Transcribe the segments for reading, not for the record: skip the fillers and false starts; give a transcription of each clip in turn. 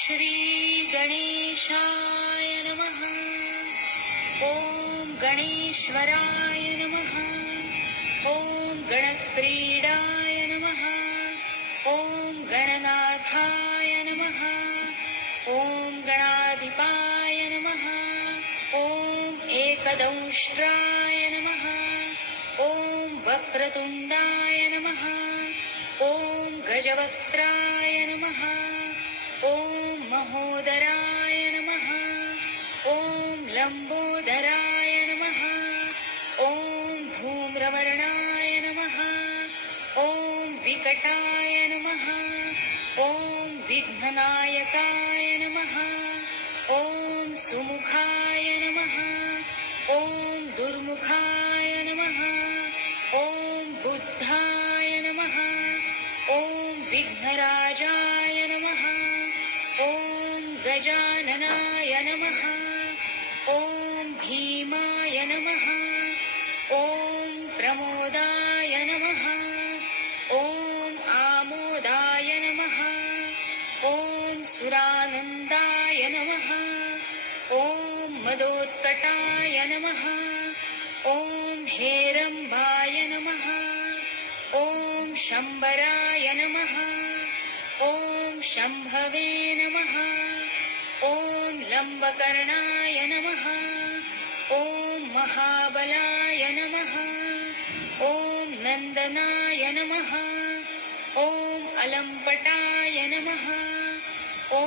श्रीगणेशाय नमः। ॐ गणेश्वराय नमः। ॐ गणक्रीडाय नमः। ॐ गणनाथाय नमः। ॐ गणाधिपाय नमः। ॐ एकदंष्ट्राय नमः। ॐ वक्रतुण्डाय नमः। ॐ गजवक्त्राय नमः। ॐ महोदराय नमः। ॐ लम्बोदराय नमः। ॐ धूम्रवर्णाय नमः। ॐ विकटाय नमः। ॐ विघ्ननायकाय नमः। ॐ सुमुखाय नमः। ॐ दुर्मुखाय नमः। ॐ बुद्धाय नमः। ॐ विघ्नराजाय नमः। ॐ गजाननाय नमः। ॐ भीमाय नमः। ॐ प्रमोदाय नमः। ॐ आमोदाय नमः। ॐ सुरानन्दाय नमः। ॐ मदोत्कटाय नमः। ॐ हेरम्बाय नमः। ॐ शम्बराय नमः। ॐ शम्भवे नमः। ॐ लम्बकर्णाय नमः। ॐ महाबलाय नमः। ॐ नन्दनाय नमः। ॐ अलम्पटाय नमः। ॐ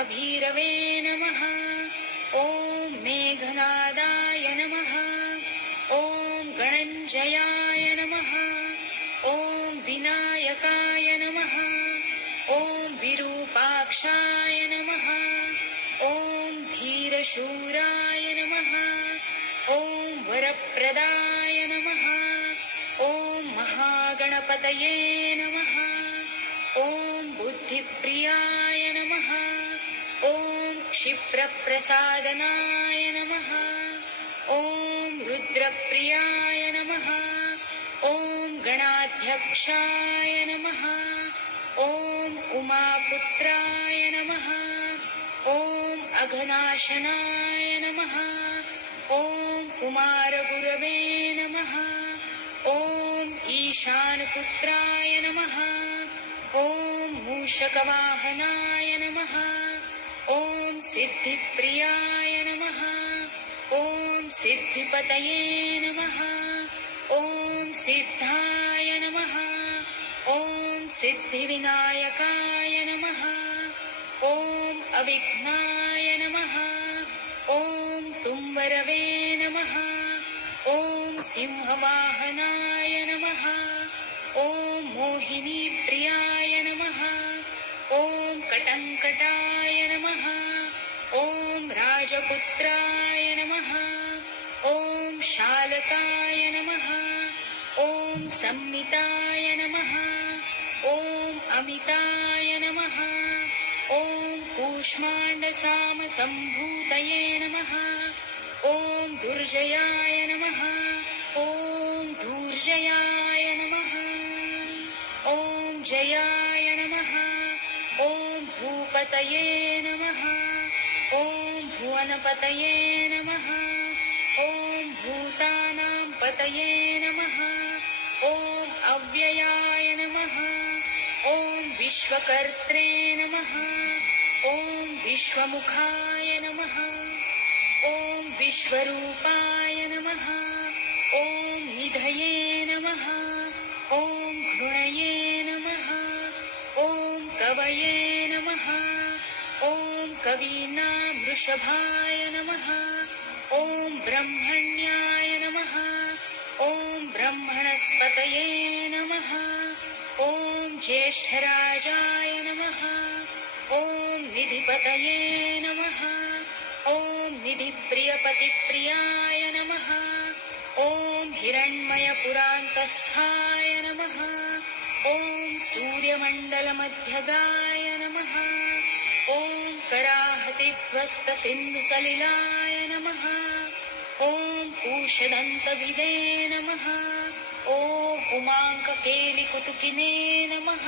अभीरवे नमः। ॐ मेघनादाय नमः। ॐ गणञ्जयाय नमः। ॐ विनायकाय नमः। ॐ विरूपाक्षाय नमः। ॐ धीरशूराय नमः। ॐ वरप्रदाय नमः। ॐ महागणपतये नमः। ॐ बुद्धिप्रियाय नमः। ॐ क्षिप्रप्रसादनाय नमः। ॐ रुद्रप्रियाय नमः। ॐ गणाध्यक्षाय नमः। ॐ उमापुत्राय नमः। ॐ अघनाशनाय नमः। ॐ कुमारगुरवे नमः। ॐ ईशानपुत्राय नमः। ॐ मूषकवाहनाय नमः। ॐ सिद्धिप्रियाय नमः। ॐ सिद्धिपतये नमः। ॐ सिद्धाय नमः। ॐ सिद्धिविनायकाय नमः। ॐ अविघ्नाय नमः। ॐ तुम्बरवे नमः। ॐ सिंहवाहनाय नमः। ॐ मोहिनीप्रियाय नमः। ॐ कटङ्कटाय नमः। ॐ राजपुत्राय नमः। ॐ शालकाय नमः। ॐ संमिताय नमः। ॐ अमिताय नमः। ॐ कूष्माण्डसामसम्भूतये नमः। ॐ दुर्जयाय नमः। ॐ धूर्जयाय नमः। ॐ जयाय नमः। ॐ भूपतये नमः। ॐ भुवनपतये नमः। ॐ भूतानां पतये नमः। ॐ अव्ययाय नमः। ॐ विश्वकर्त्रे नमः। ॐ विश्वमुखाय नमः। ॐ विश्वरूपाय नमः। ॐ निधये नमः। ॐ घृणये नमः। ॐ कवये नमः। ॐ कवीनां वृषभाय नमः। ॐ ब्रह्मण्याय नमः। ॐ ब्रह्मणस्पतये नमः। ॐ ज्येष्ठराजाय नमः। ॐ निधिपतये नमः। ॐ निधिप्रियपतिप्रियाय नमः। ॐ हिरण्मयपुरान्तस्थाय नमः। ॐ सूर्यमण्डलमध्यगाय नमः। ॐ कराहतिध्वस्तसिन्धुसलिलाय नमः। ॐ पूषदन्तविदे नमः। ॐ उमाङ्ककेलिकुतुकिने नमः।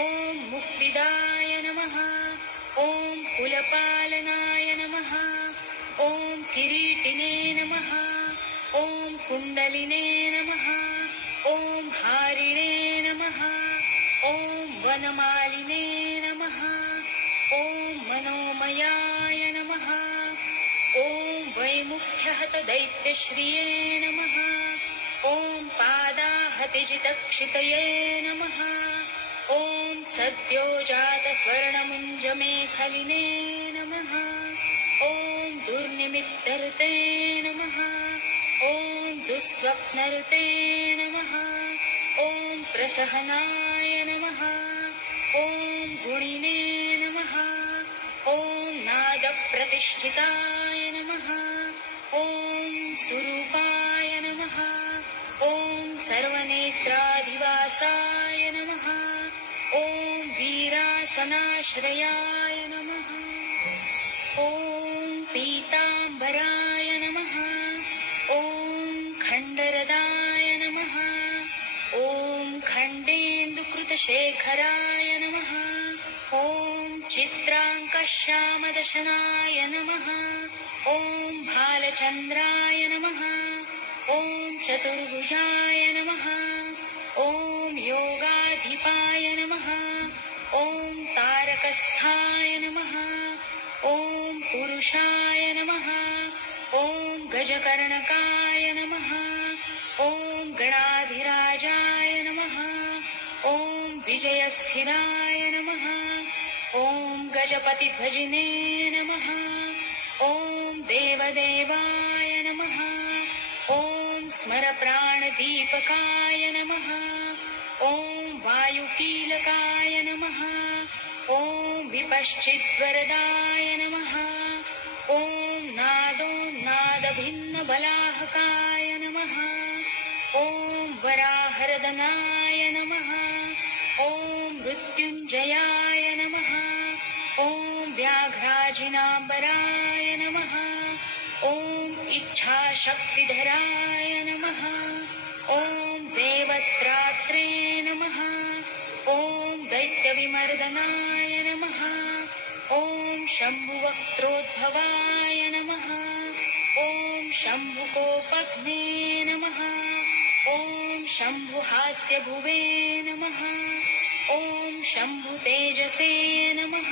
ॐ मुक्तिदाय नमः। मनोरथमालिने नमः। ॐ मनोमयाय नमः। ॐ वैमुख्यहतदैत्यश्रिये नमः। ॐ पादाहतिजितक्षितये नमः। ॐ सद्योजातस्वर्णमुञ्जमेखलिने नमः। ॐ दुर्निमित्तर्ते नमः। ॐ दुःस्वप्नर्ते नमः। ॐ प्रसहनाय नमः। ॐ गुणिने नमः। ॐ नादप्रतिष्ठिताय नमः। ॐ सुरूपाय नमः। ॐ सर्वनेत्राधिवासाय नमः। ॐ वीरासनाश्रयाय नमः। ॐ पीताम्बराय नमः। ॐ खण्डरदाय नमः। ॐ खण्डेन्दुकृतशेखराय नमः। ॐ चित्राङ्कश्यामदशनाय नमः। ॐ भालचन्द्राय नमः। ॐ चतुर्भुजाय नमः। ॐ योगाधिपाय नमः। ॐ तारकस्थाय नमः। ॐ पुरुषाय नमः। ॐ गजकर्णकाय नमः। ॐ गणाधिराजाय नमः। ॐ विजयस्थिराय नमः। ॐ गजपतिध्वजिने नमः। ॐ देवदेवाय नमः। ॐ स्मरप्राणदीपकाय नमः। ॐ वायुकीलकाय नमः। ॐ विपश्चिद्वरदाय नमः। ॐ नादोन्नादभिन्नबलाहकाय नमः। ॐ वराहरदनाय नमः। ॐ मृत्युञ्जयाय नमः। ॐ व्याघ्राजिनाम्बराय नमः। ॐ इच्छाशक्तिधराय नमः। ॐ देवत्रात्रे नमः। ॐ दैत्यविमर्दनाय नमः। ॐ शम्भुवक्त्रोद्भवाय नमः। ॐ शम्भुकोपग्ने नमः। ॐ शम्भुहास्यभुवे नमः। ॐ शम्भुतेजसे नमः।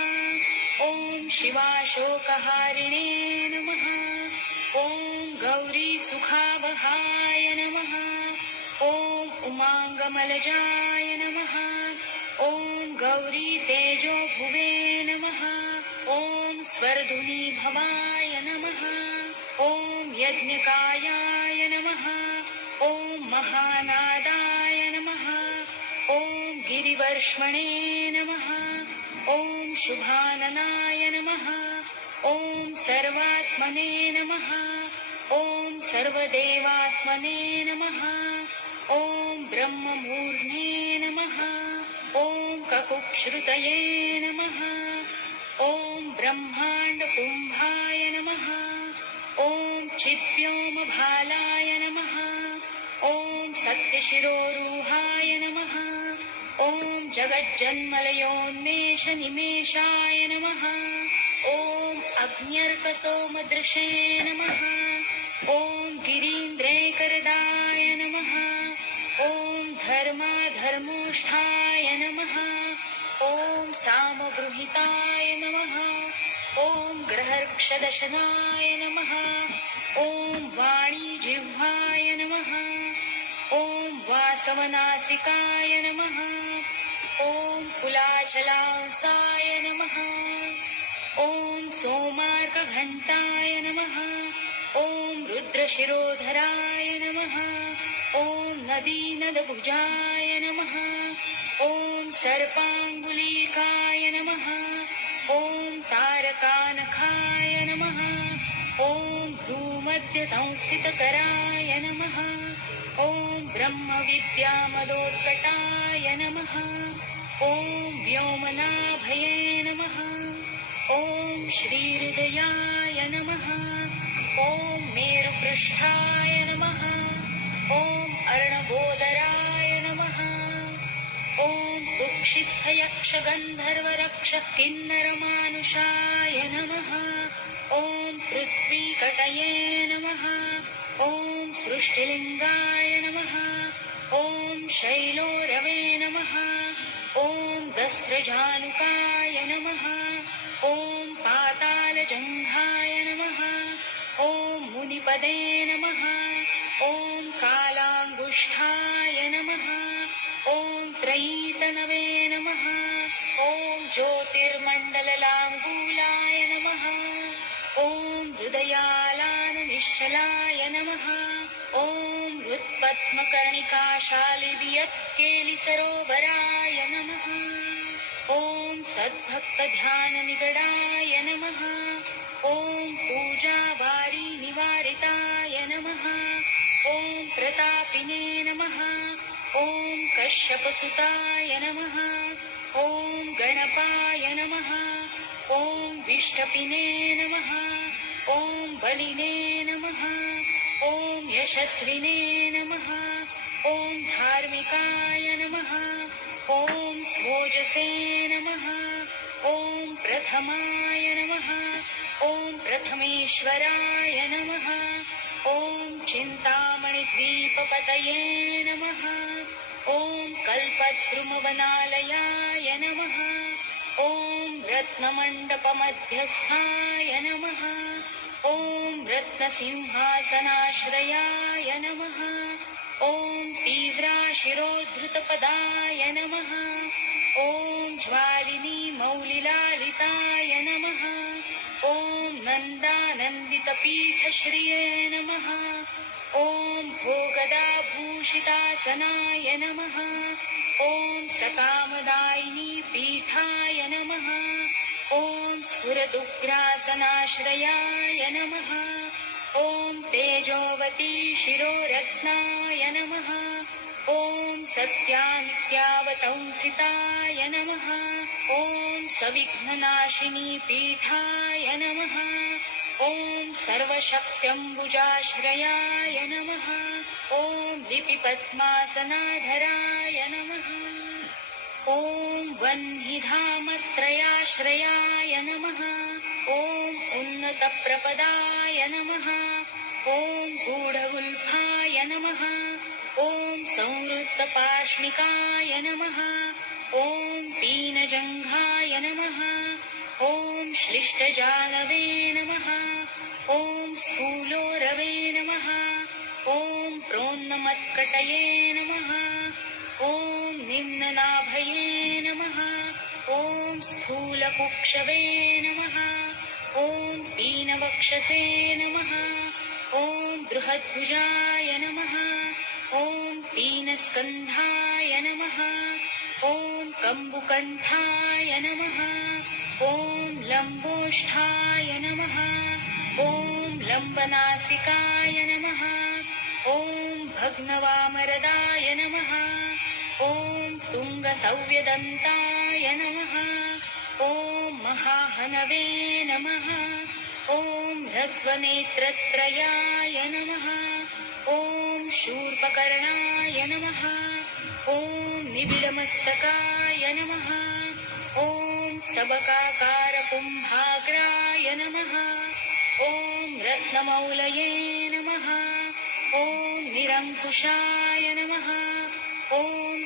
ॐ शिवाशोकहारिणे नमः। ॐ गौरीसुखावहाय नमः। ॐ उमाङ्गमलजाय नमः। ॐ गौरीतेजोभुवे नमः। ॐ स्वर्धुनीभवाय नमः। ॐ यज्ञकायाय नमः। ॐ महानादाय नमः। ॐ गिरिवर्ष्मणे नमः। ॐ शुभाननाय नमः। ॐ सर्वात्मने नमः। ॐ सर्वदेवात्मने नमः। ॐ ब्रह्ममूर्ध्ने नमः। ॐ ककुक्षृतये नमः। ॐ ब्रह्माण्डकुम्भाय नमः। ॐ चिद्व्योमभालाय नमः। ॐ सत्यशिरोरूहाय नमः। ॐ जगज्जन्मलयोन्मेषनिमेषाय नमः। ॐ अग्न्यर्कसोमदृशे नमः। ॐ गिरीन्द्रेकरदाय नमः। ॐ धर्माधर्मोष्ठाय नमः। ॐ सामगृहीताय नमः। ॐ ग्रहर्क्षदशनाय नमः। ॐ वाणीजिह्वाय नमः। ॐ वासवनासिकाय नमः। ॐ कुलाचलांसाय नमः। ॐ सोमार्कघण्टाय नमः। ॐ रुद्रशिरोधराय नमः। ॐ नदीनदभुजाय नमः। ॐ सर्पाङ्गुलीकाय नमः। ॐ तारकानखाय नमः। ॐ भ्रूमध्यसंस्थितकराय नमः। ॐ ब्रह्मविद्यामदोत्कटाय नमः। ॐ व्योमनाभये नमः। ॐ श्रीहृदयाय नमः। ॐ मेरुपृष्ठाय नमः। ॐ अर्णवोदराय नमः। ॐ कुक्षिस्थयक्षगन्धर्वरक्षकिन्नरमानुषाय नमः। ॐ पृथ्वीकटये नमः। ॐ सृष्टिलिङ्गाय नमः। ॐ शैलोरवे नमः। ॐ दस्त्रजानुकाय नमः। ॐ पातालजङ्घाय नमः। ॐ मुनिपदे नमः। ॐ कालाङ्गुष्ठाय नमः। ॐ त्रयीतनवे नमः। ॐ ज्योतिर्मण्डललाङ्गूलाय नमः। ॐ हृदयालाननिश्चलाय नमः। ॐ हृत्पद्मकर्णिकाशालिवियत्केलिसरोवराय नमः। ॐ सद्भक्तध्याननिगडाय नमः। ॐ पूजावारीनिवारिताय नमः। ॐ प्रतापिने नमः। ॐ कश्यपसुताय नमः। ॐ गणपाय नमः। ॐ विष्टपिने नमः। ॐ बलिने नमः। ॐ यशस्विने नमः। ॐ धार्मिकाय नमः। ॐ स्वोजसे नमः। ॐ प्रथमाय नमः। ॐ प्रथमेश्वराय नमः। ॐ चिन्तामणिद्वीपपतये नमः। ॐ कल्पद्रुमवनालयाय नमः। ॐ रत्नमण्डपमध्यस्थाय नमः। ॐ रत्नसिंहासनाश्रयाय नमः। ॐ तीव्राशिरोद्धृतपदाय नमः। ॐ ज्वालिनीमौलिलालिताय नमः। ॐ नन्दानन्दितपीठश्रिये नमः। ॐ भोगदाभूषितासनाय नमः। ॐ सकामदायिनी पीठाय नमः। ॐ स्फुरदुग्रासनाश्रयाय नमः। ॐ तेजोवती शिरोरत्नाय नमः। ॐ सत्यानित्यावतंसिताय नमः। ॐ सविघ्ननाशिनी पीठाय नमः। ॐ सर्वशक्त्यम्बुजाश्रयाय नमः। ॐ लिपिपद्मासनाधराय नमः। ॐ वह्निधामत्रयाश्रयाय नमः। ॐ उन्नतप्रपदाय नमः। ॐ गूढगुल्फाय नमः। ॐ संवृत्तपार्ष्णिकाय नमः। ॐ पीनजङ्घाय नमः। ॐ श्लिष्टजालवे नमः। ॐ स्थूलोरवे नमः। ॐ प्रोन्नमत्कटये नमः। ॐ निम्ननाभये नमः। ॐ स्थूलकुक्षवे नमः। ॐ पीनवक्षसे नमः। ॐ बृहद्भुजाय नमः। ॐ पीनस्कन्धाय नमः। ॐ कम्बुकण्ठाय नमः। ॐ लम्बोष्ठाय नमः। ॐ लम्बनासिकाय नमः। ॐ भग्नवामरदाय नमः। ॐ तुङ्गसव्यदन्ताय नमः। ॐ महाहनवे नमः। ॐ ह्रस्वनेत्रत्रयाय नमः। ॐ शूर्पकर्णाय नमः। ॐ निबिडमस्तकाय नमः। ॐ स्तबकाकारकुम्भाग्राय नमः। ॐ रत्नमौलये नमः। ॐ निरङ्कुशाय नमः। ॐ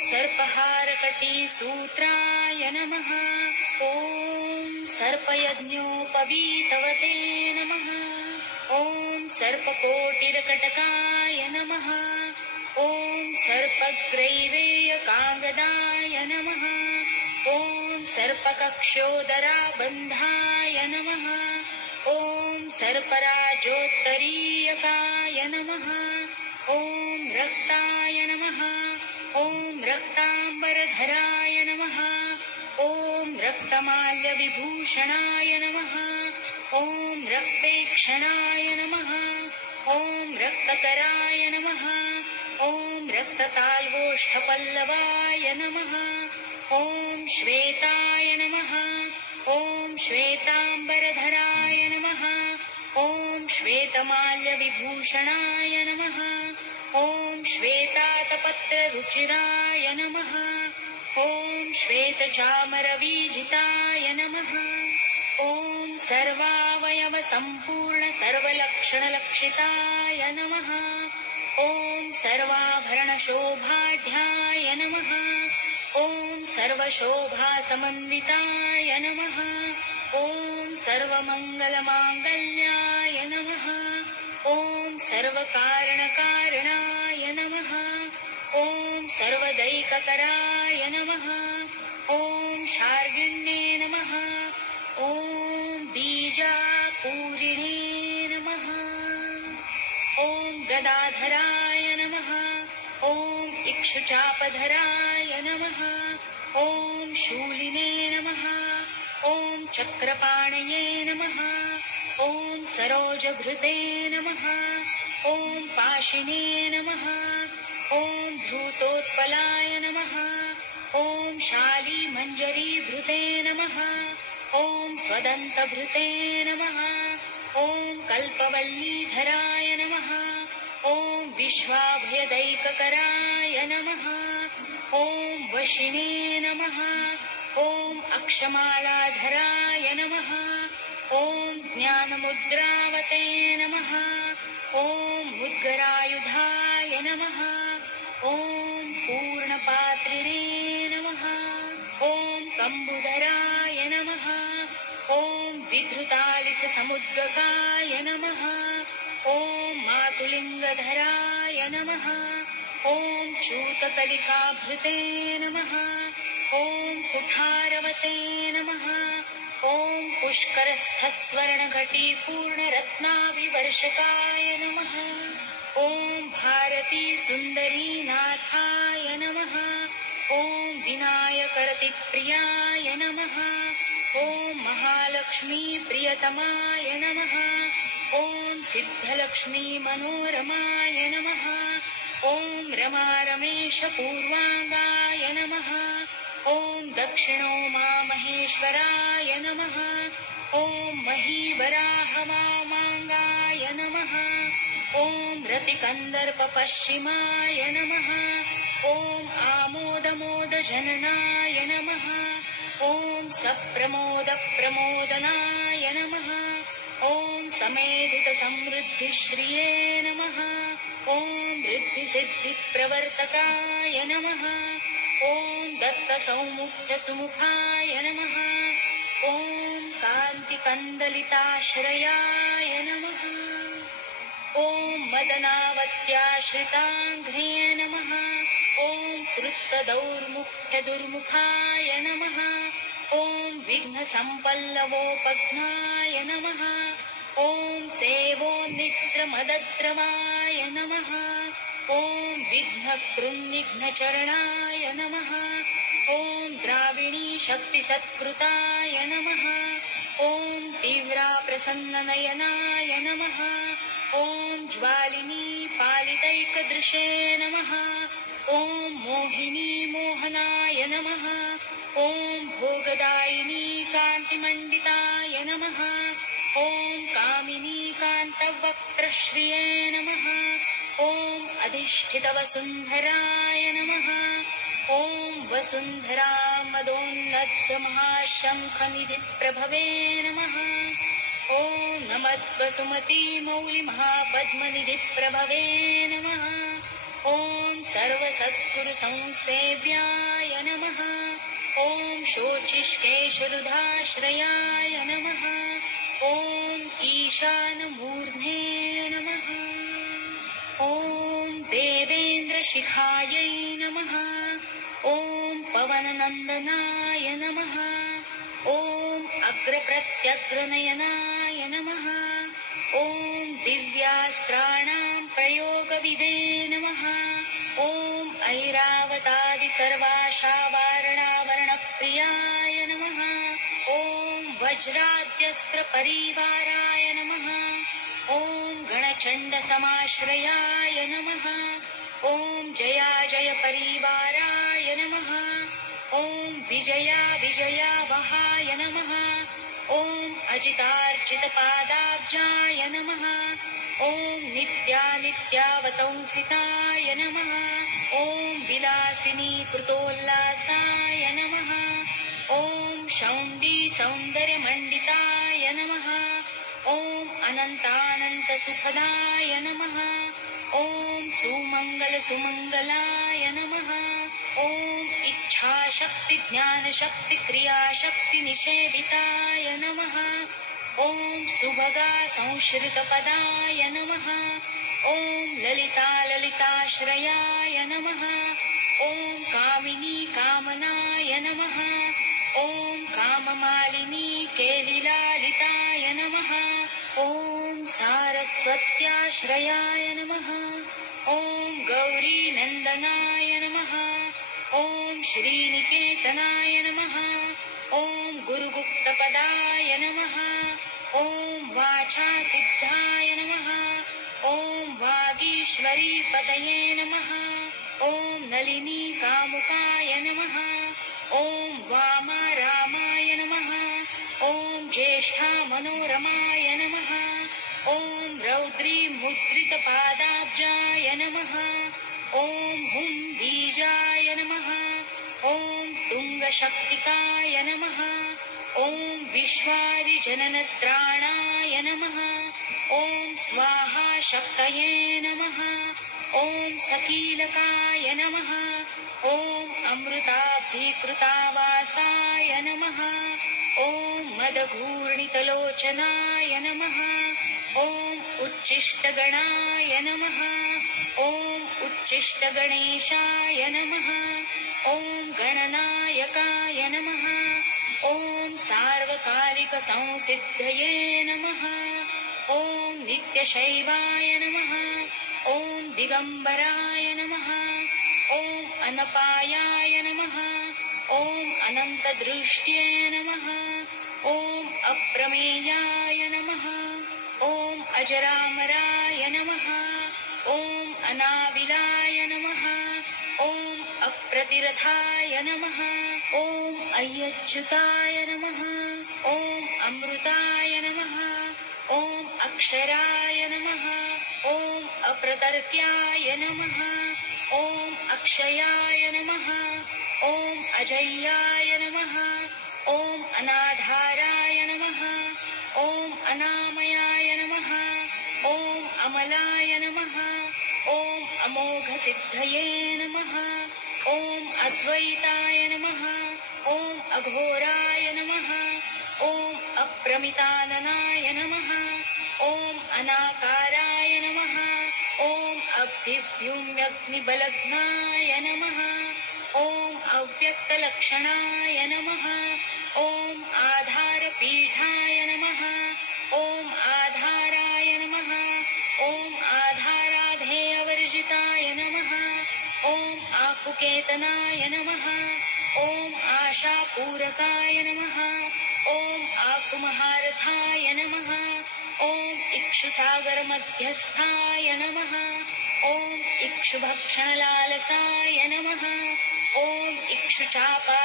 सर्पहारकटीसूत्राय नमः। ॐ सर्पयज्ञोपवीतवते नमः। ॐ सर्पकोटिरकटकाय नमः। ॐ सर्पग्रैवेयकाङ्गदाय नमः। ॐ सर्पकक्षोदराबन्धाय नमः। ॐ सर्पराजोत्तरीयकाय नमः। ॐ रक्ताय नमः। ॐ रक्ताम्बरधराय नमः। ॐ रक्तमाल्यविभूषणाय नमः। ॐ रक्तेक्षणाय नमः। ॐ रक्तकराय नमः। ॐ रक्तताल्वोष्ठपल्लवाय नमः। ॐ श्वेताय नमः। ॐ श्वेताम्बरधराय नमः। ॐ श्वेतमाल्यविभूषणाय नमः। ॐ श्वेतातपत्ररुचिराय नमः। ॐ श्वेतचामरवीजिताय नमः। ॐ सर्वावयवसम्पूर्णसर्वलक्षणलक्षिताय नमः। ॐ सर्वाभरणशोभाढ्याय नमः। ॐ सर्वशोभासमन्विताय नमः। ॐ सर्वमङ्गलमाङ्गल्याय नमः। ॐ सर्वकारणकारणाय नमः। ॐ सर्वदैककराय नमः। ॐ शार्गिण्ये नमः। ॐ बीजापूरिणे नमः। ॐ गदाधराय नमः। ॐ इक्षुचापधराय नमः। ॐ शूलिने नमः। ॐ चक्रपाणये नमः। ॐ सरोजभृते नमः। ॐ पाशिने नमः। ॐ धूतोत्पलाय नमः। ॐ शालीमञ्जरीभृते नमः। ॐ स्वदन्तभृते नमः। ॐ कल्पवल्लीधराय नमः। ॐ विश्वाभयदैककराय नमः। ॐ वशिने नमः। ॐ अक्षमालाधराय नमः। ॐ ज्ञानमुद्रावते नमः। ॐ मुद्गरायुधाय नमः। ॐ पूर्णपात्रिणे नमः। ॐ कम्बुधराय नमः। ॐ विधृतालिसमुद्गकाय नमः। ॐ मातुलिङ्गधराय नमः। ॐ चूतकलिकाभृते नमः। ॐ कुठारवते नमः। ॐ पुष्करस्थस्वर्णघटीपूर्णरत्नाभिवर्षकाय नमः। ॐ भारतीसुन्दरीनाथाय नमः। ॐ विनायकरतिप्रियाय नमः। ॐ महालक्ष्मीप्रियतमाय नमः। ॐ सिद्धलक्ष्मीमनोरमाय नमः। ॐ रमारमेशपूर्वाङ्गाय नमः। ॐ दक्षिणोमामहेश्वराय नमः। ॐ महीवराहवामाङ्गाय नमः। ॐ रतिकन्दर्पपश्चिमाय नमः। ॐ आमोदमोदजननाय नमः। ॐ सप्रमोदप्रमोदनाय नमः। ॐ समेधितसमृद्धिश्रिये नमः। ॐ ऋद्धिसिद्धिप्रवर्तकाय नमः। ॐ दत्तसौमुक्तसुमुखाय नमः। ॐ कान्तिकन्दलिताश्रयाय नमः। ॐ मदनावत्याश्रिताङ्घ्रे नमः। ॐ कृत्तदौर्मुख्यदुर्मुखाय नमः। ॐ विघ्नसम्पल्लवोपघ्नाय नमः। ॐ सेवोन्निद्रमदद्रवाय नमः। ॐ विघ्नकृन्निघ्नचरणाय नमः। ॐ द्राविणीशक्तिसत्कृताय नमः। ॐ तीव्राप्रसन्ननयनाय नमः। ॐ ज्वालिनी पालितैकदृशे नमः। ॐ मोहिनी मोहनाय नमः। ॐ भोगदायिनी कान्तिमण्डिताय नमः। ॐ कामिनी कान्तवक्त्रश्रिये नमः। ॐ अधिष्ठितवसुन्धराय नमः। ॐ वसुन्धरामदोन्नद्धमहाशङ्खनिधिप्रभवे नमः। ॐ नमद्वसुमतीमौलिमहापद्मनिधिप्रभवे नमः। ॐ सर्वसद्गुरुसंसेव्याय नमः। ॐ शोचिष्केशरुधाश्रयाय नमः। ॐ ईशानमूर्ध्ने नमः। ॐ देवेन्द्रशिखायै नमः। ॐ पवननन्दनाय नमः। ॐ अग्रप्रत्यग्रनयनाय नमः। ॐ दिव्यास्त्राणां प्रयोगविदे नमः। ॐ ऐरावतादिसर्वाशावारणावरणप्रियाय नमः। ॐ वज्राद्यस्त्रपरिवाराय नमः। ॐ गणचण्डसमाश्रयाय नमः। ॐ जयाजय परिवाराय नमः। ॐ विजयाविजयावहाय नमः। ॐ अजितार्चितपादाब्जाय नमः। ॐ नित्यानित्यावतंसिताय नमः। ॐ विलासिनी कृतोल्लासाय नमः। ॐ शौण्डी सौन्दर्यमण्डिताय नमः। ॐ अनन्तानन्तसुखदाय नमः। ॐ सुमङ्गलसुमङ्गलाय नमः। ॐ इच्छा इच्छाशक्ति ज्ञानशक्ति क्रियाशक्ति निषेविताय नमः। ॐ सुभगा संश्रितपदाय नमः। ॐ ललिता ललिताश्रयाय नमः। ॐ कामिनी कामनाय नमः। ॐ काममालिनी केलिलालिताय नमः। ॐ सारस्वत्याश्रयाय नमः। ॐ गौरीनन्दनाय नमः। ॐ श्रीनिकेतनाय नमः। ॐ गुरुगुप्तपदाय नमः। ॐ वाचासिद्धाय नमः। ॐ वागीश्वरीपदये नमः। ॐ नलिनीकामुकाय नमः। ॐ वामारामाय नमः। ॐ ज्येष्ठामनोरमाय नमः। ॐ रौद्रीमुद्रितपादाब्जाय नमः। ॐ हुं बीजाय नमः। ॐ तुङ्गशक्तिकाय नमः। ॐ विश्वादिजननत्राणाय नमः। ॐ स्वाहा शक्तये नमः। ॐ सकीलकाय नमः। ॐ अमृताब्धिकृतावासाय नमः। ॐ मदघूर्णितलोचनाय नमः। ॐ उच्छिष्टगणाय नमः। ॐ उच्छिष्टगणेशाय नमः। ॐ गणनायकाय नमः। ॐ सार्वकालिकसंसिद्धये नमः। ॐ नित्यशैवाय नमः। ॐ दिगम्बराय नमः। ॐ अनपायाय नमः। ॐ अनन्तदृष्ट्ये नमः। ॐ अप्रमेयाय नमः। ॐ अजरामराय नमः। ॐ अनाविलाय नमः। ॐ अप्रतिरथाय नमः। ॐ अय्यच्युताय नमः। ॐ अमृताय नमः। ॐ अक्षराय नमः। ॐ अप्रतर्क्याय नमः। ॐ अक्षयाय नमः। ॐ अजय्याय नमः। ॐ अनाधाराय नमः। ॐ अनामयाय नमः। ॐ अमलाय नमः। ॐ अमोघसिद्धये नमः। ॐ अद्वैताय नमः। ॐ अघोराय नमः। ॐ अप्रमिताननाय नमः। ॐ अनाकाराय नमः। ॐ अग्निव्युम्यग्निबलघ्नाय नमः। ॐ अव्यक्तलक्षणाय नमः। ॐ आधारपीठाय नमः। ॐ आधाराय नमः। ॐ आधाराधेयवर्जिताय नमः। ॐ आकुकेतनाय नमः। ॐ आशापूरकाय नमः। ॐ आकुमहारथाय नमः। ॐ इक्षुसागरमध्यस्थाय नमः। ॐ इक्षुभक्षणलालसाय नमः। ॐ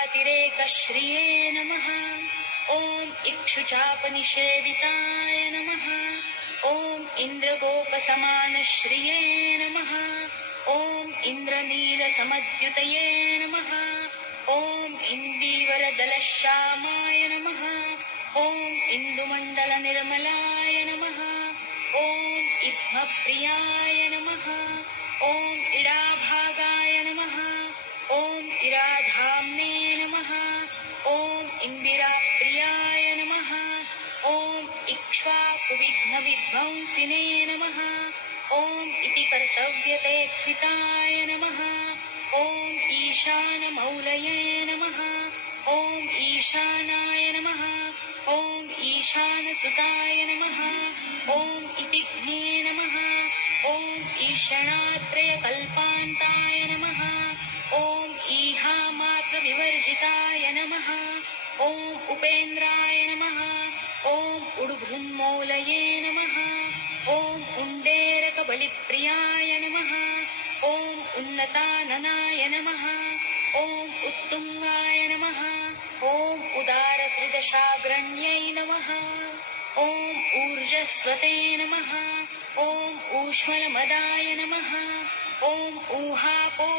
इक्षुचापातिरेकश्रिये नमः। ॐ इक्षुचापनिषेविताय नमः। ॐ इन्द्रगोपसमानश्रिये नमः। ॐ इन्द्रनीलसमद्युतये नमः। ॐ इन्दीवरदलश्यामाय नमः। ॐ इन्दुमण्डलनिर्मलाय नमः। ॐ इद्मप्रियाय नमः। ॐ इडाभागाय नमः। ॐ इराधाम्ने नमः। ॐ इन्दिराप्रियाय नमः। ॐ इक्ष्वाकुविघ्नविध्वंसिने नमः। ॐ इति कर्तव्यतेत्सिताय नमः। ॐ ईशानमौलये नमः। ॐ ईशानाय नमः। ॐ ईशानसुताय नमः। ॐ इति घ्ने नमः। ॐ ईषणात्रयकल्पान्ताय नमः। ॐ ईहामात्रविवर्जिताय नमः। ॐ उपेन्द्राय नमः। ॐ उडुभृन्मौलये नमः। ॐ उण्डेरकबलिप्रियाय नमः। ॐ उन्नताननाय नमः। ॐ उत्तुङ्गाय नमः। ॐ उदारत्रिदशाग्रण्यै नमः। ॐ ऊर्जस्वते नमः। ॐ ऊष्मलमदाय नमः। ॐ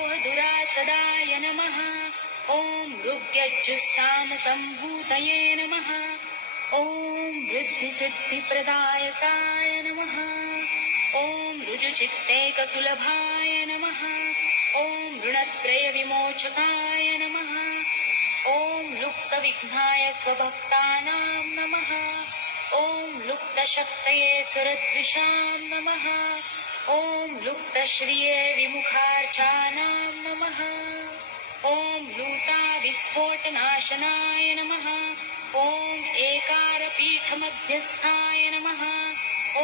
ऊहापोहदुरासदाय नमः। ॐ ऋग्यजुस्सामसम्भूतये नमः। ॐ वृद्धिसिद्धिप्रदायकाय नमः। ॐ ऋजुचित्तेकसुलभाय नमः। ॐ ऋणत्रयविमोचकाय नमः। ॐ लुप्तविघ्नाय स्वभक्तानां नमः। ॐ लुप्तशक्तये सुरद्विषां नमः। ॐ लुप्तश्रिये विमुखार्चानां नमः। ॐ लूटाविस्फोटनाशनाय नमः। ॐ एकारपीठमध्यस्थाय नमः। ॐ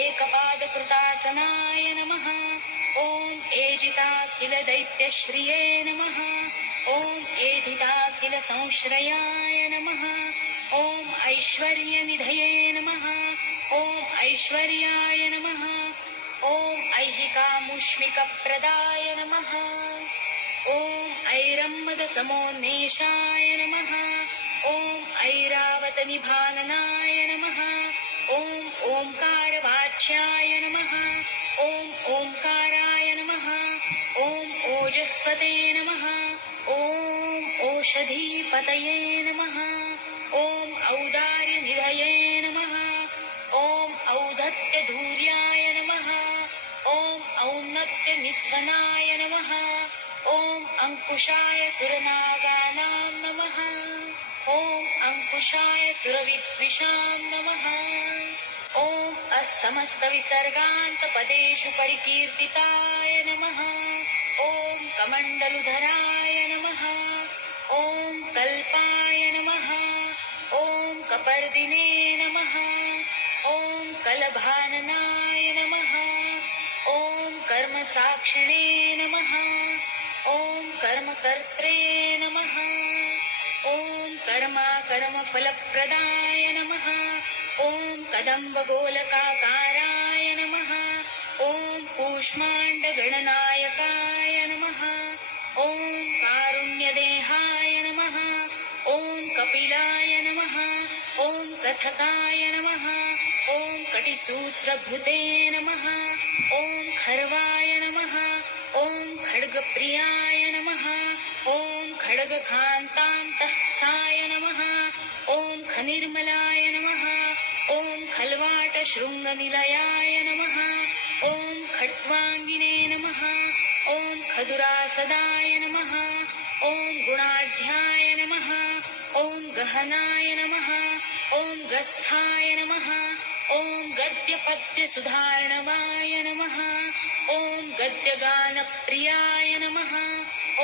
एकपादकृतासनाय नमः। ॐ एजिताखिलदैत्यश्रिये नमः। ॐ एधिताखिलसंश्रयाय नमः। ॐ ऐश्वर्यनिधये नमः। ॐ ऐश्वर्याय नमः। ॐ ऐहिकामुष्मिकप्रदाय नमः। ॐ ऐरम्मदसमोन्मेषाय नमः। ॐ ऐरावतनिभाननाय नमः। ॐ ओङ्कारवाच्याय नमः। ॐ ओङ्काराय नमः। ॐ ओजस्वते नमः। ॐ ओषधीपतये नमः। ॐ औदार्यनिधये नमः। ॐ औद्धत्यधूर्याय नमः। ॐ औन्नत्यनिस्वनाय नमः। ॐ अङ्कुशाय सुरनागानां नमः। ॐ अङ्कुशाय सुरविद्विषां नमः। ॐ असमस्तविसर्गान्तपदेषु परिकीर्तिताय नमः। ॐ कमण्डलुधराय नमः। ॐ कल्पाय नमः। ॐ कपर्दिने नमः। ॐ कलभाननाय नमः। ॐ कर्मसाक्षिणे नमः। ॐ कर्मकर्त्रे नमः। ॐ कर्माकर्मफलप्रदाय नमः। ॐ कदम्बगोलकाकाराय नमः। ॐ कूष्माण्डगणनायकाय नमः। ॐ कारुण्यदेहाय नमः। ॐ कपिलाय नमः। ॐ कथकाय नमः। ॐ कटिसूत्रभृते नमः। ॐ खर्वाय नमः। ॐ खड्गप्रियाय नमः। ॐ खड्गकान्तान्तःसाय नमः। ॐ खनिर्मलाय नमः। ॐ खल्वाटशृङ्गनिलयाय नमः। ॐ खट्वाङ्गिने नमः। ॐ खदुरासदाय नमः। ॐ गुणाढ्याय नमः। ॐ गहनाय नमः। ॐ गस्थाय नमः। ॐ गद्यपद्यसुधार्णवाय नमः। ॐ गद्यगानप्रियाय नमः।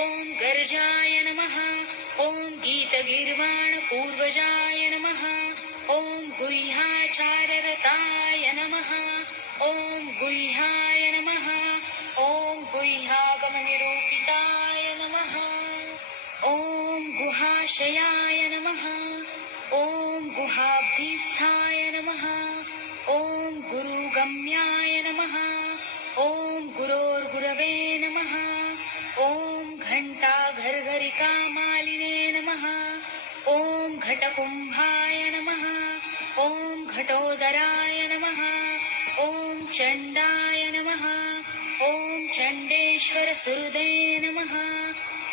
ॐ गर्जाय नमः। ॐ गीतगीर्वाणपूर्वजाय नमः। ॐ गुह्याचाररताय नमः। ॐ गुह्याय नमः। ॐ गुह्यागमनिरूपिताय नमः। ॐ गुहाशयाय नमः। ॐ गुहाब्धिस्थाय नमः। ॐ गुरुगम्याय नमः। ॐ गुरोर्गुरवे नमः। ॐ घण्टाघर्घरिकामालिने नमः। ॐ घटकुम्भाय नमः। ॐ घटोदराय नमः। ॐ चण्डाय नमः। ॐ चण्डेश्वरसुहृदे नमः।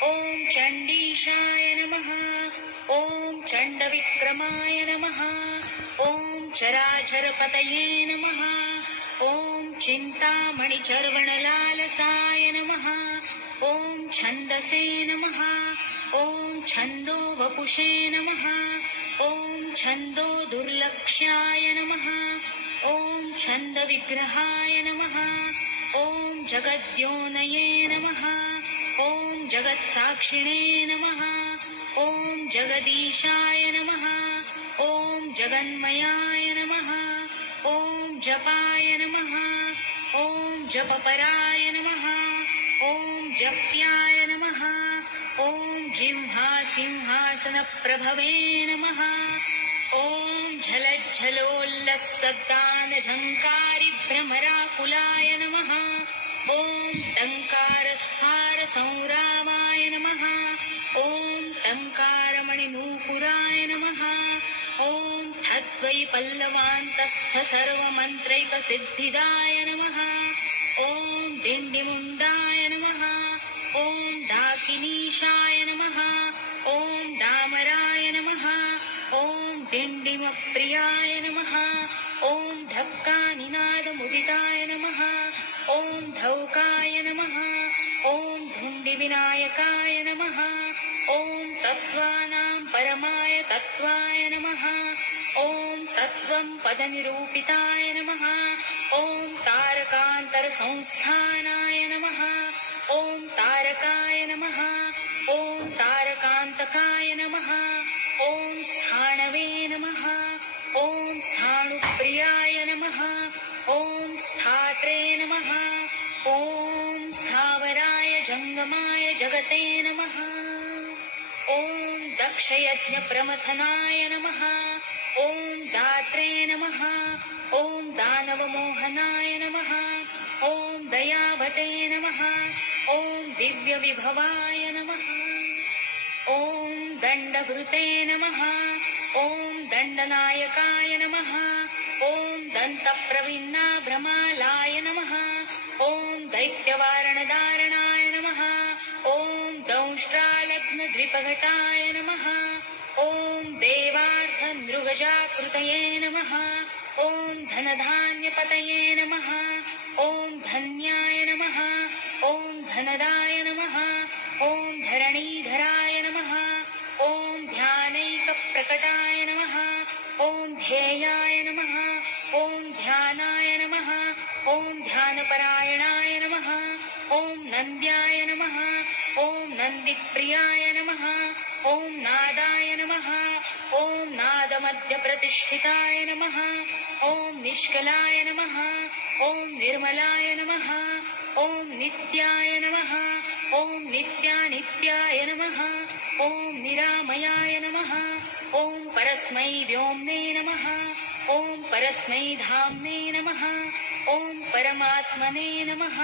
ॐ चण्डीशाय नमः। ॐ चण्डविक्रमाय नमः। ॐ चराचरपतये नमः। ॐ चिन्तामणिचर्वणलालसाय नमः। ॐ छन्दसे नमः। ॐ छन्दोवपुषे नमः। ॐ छन्दोदुर्लक्ष्याय नमः। ॐ छन्दविग्रहाय नमः। ॐ जगद्योनये नमः। ॐ जगत्साक्षिणे नमः। ॐ जगदीशाय नमः। ॐ जगन्मयाय नमः। ॐ जपाय नमः। ॐ जपपराय नमः। ॐ जप्याय नमः। ॐ जिह्वासिंहासनप्रभवे नमः। ॐ झलज्झलोल्लसद्दानझङ्कारिभ्रमराकुलाय नमः। ॐ टङ्कारस्फारसंरामाय नमः। ॐ टङ्कारमणिनूपुराय नमः। ॐ ठद्वैपल्लवान्तस्थसर्वमन्त्रैकसिद्धिदाय नमः। ॐ दिण्डिमुण्डाय नमः। ॐ डाकिनीशाय नमः। ॐ डामराय नमः। ॐ डिण्डिमप्रियाय नमः। ॐ धक्कानिनादमुदिताय नमः। ॐ धौकाय नमः। ॐ धुण्डिविनायकाय नमः। ॐ तत्त्वानां परमाय तत्त्वाय नमः। ॐ तत्त्वं पदनिरूपिताय नमः। ॐ तारकान्तरसंस्थानाय नमः। ॐ तारकाय नमः। ॐ तारकान्तकाय नमः। ॐ स्थाणवे नमः। ॐ स्थाणुप्रियाय नमः। ॐ स्थात्रे नमः। ॐ स्थावराय जङ्गमाय जगते नमः। ॐ दक्षयज्ञप्रमथनाय नमः। ॐ दात्रे नमः। ॐ दानवमोहनाय नमः। ॐ दयावते नमः। ॐ दिव्यविभवाय नमः। ॐ दण्डभृते नमः। ॐ दण्डनायकाय नमः। ॐ दन्तप्रविन्नाभ्रमालाय नमः। ॐ दैत्यवारणधारणाय नमः। ॐ दंष्ट्रालग्नद्विपघटाय नमः। ॐ देवार्थनृगजाकृतये नमः। ॐ धनधान्यपतये नमः। ॐ धन्याय नमः। ॐ धनदाय नमः। ॐ धरणीधराय नमः। ॐ ध्यानैकप्रकटाय नमः। ॐ ध्येयाय नमः। ॐ ध्यानाय नमः। ॐ ध्यानपरायणाय नमः। ॐ नन्द्याय नमः। ॐ नन्दिप्रियाय नमः। ॐ नादाय नमः। ॐ नादमध्यप्रतिष्ठिताय नमः। ॐ निष्कलाय नमः। ॐ निर्मलाय नमः। ॐ नित्याय नमः। ॐ नित्यानित्याय नमः। ॐ निरामयाय नमः। ॐ परस्मै व्योम्ने नमः। ॐ परस्मै धाम्ने नमः। ॐ परमात्मने नमः।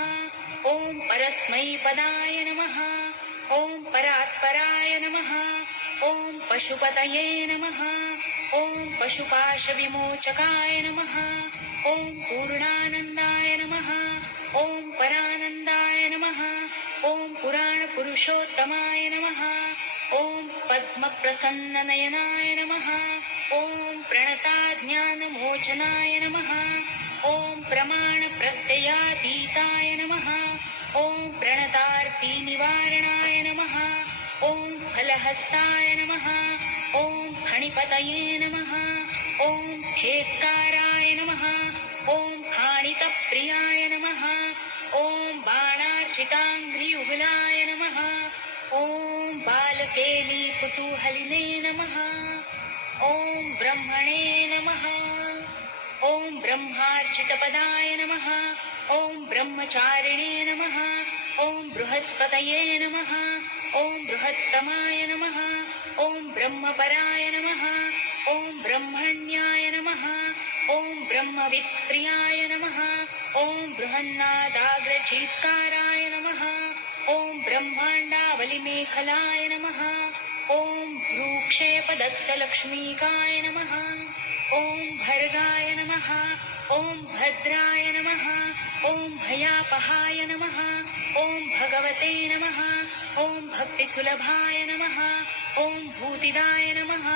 ॐ परस्मै पदाय नमः। ॐ परात्पराय नमः। ॐ पशुपतये नमः। ॐ पशुपाशविमोचकाय नमः। ॐ पूर्णानन्दाय नमः। ॐ परानन्दाय नमः। ॐ पुराणपुरुषोत्तमाय नमः। ॐ पद्मप्रसन्ननयनाय नमः। ॐ प्रणताज्ञानमोचनाय नमः। ॐ प्रमाणप्रत्ययातीताय नमः। ॐ प्रणतार्तिनिवारणाय नमः। ॐ फलहस्ताय नमः। ॐ फणिपतये नमः। ॐ खेत्काराय नमः। ॐ खाणितप्रियाय नमः। ॐ बाणार्चिताङ्घ्रियुगलाय नमः। ॐ बालकेलीकुतूहलिने नमः। ॐ ब्रह्मणे नमः। ॐ ब्रह्मार्चितपदाय नमः। ॐ ब्रह्मचारिणे नमः। ॐ बृहस्पतये नमः। ॐ बृहत्तमाय नमः। ॐ ब्रह्मपराय नमः। ॐ ब्रह्मण्याय नमः। ॐ ब्रह्मवित्प्रियाय नमः। ॐ बृहन्नादाग्रचीत्काराय नमः। ॐ ब्रह्माण्डावलिमेखलाय नमः। ॐ भ्रूक्षेपदत्तलक्ष्मीकाय नमः। ॐ भर्गाय नमः। ॐ भद्राय नमः। ॐ भयापहाय नमः। ॐ भगवते नमः। ॐ भक्तिसुलभाय नमः। ॐ भूतिदाय नमः।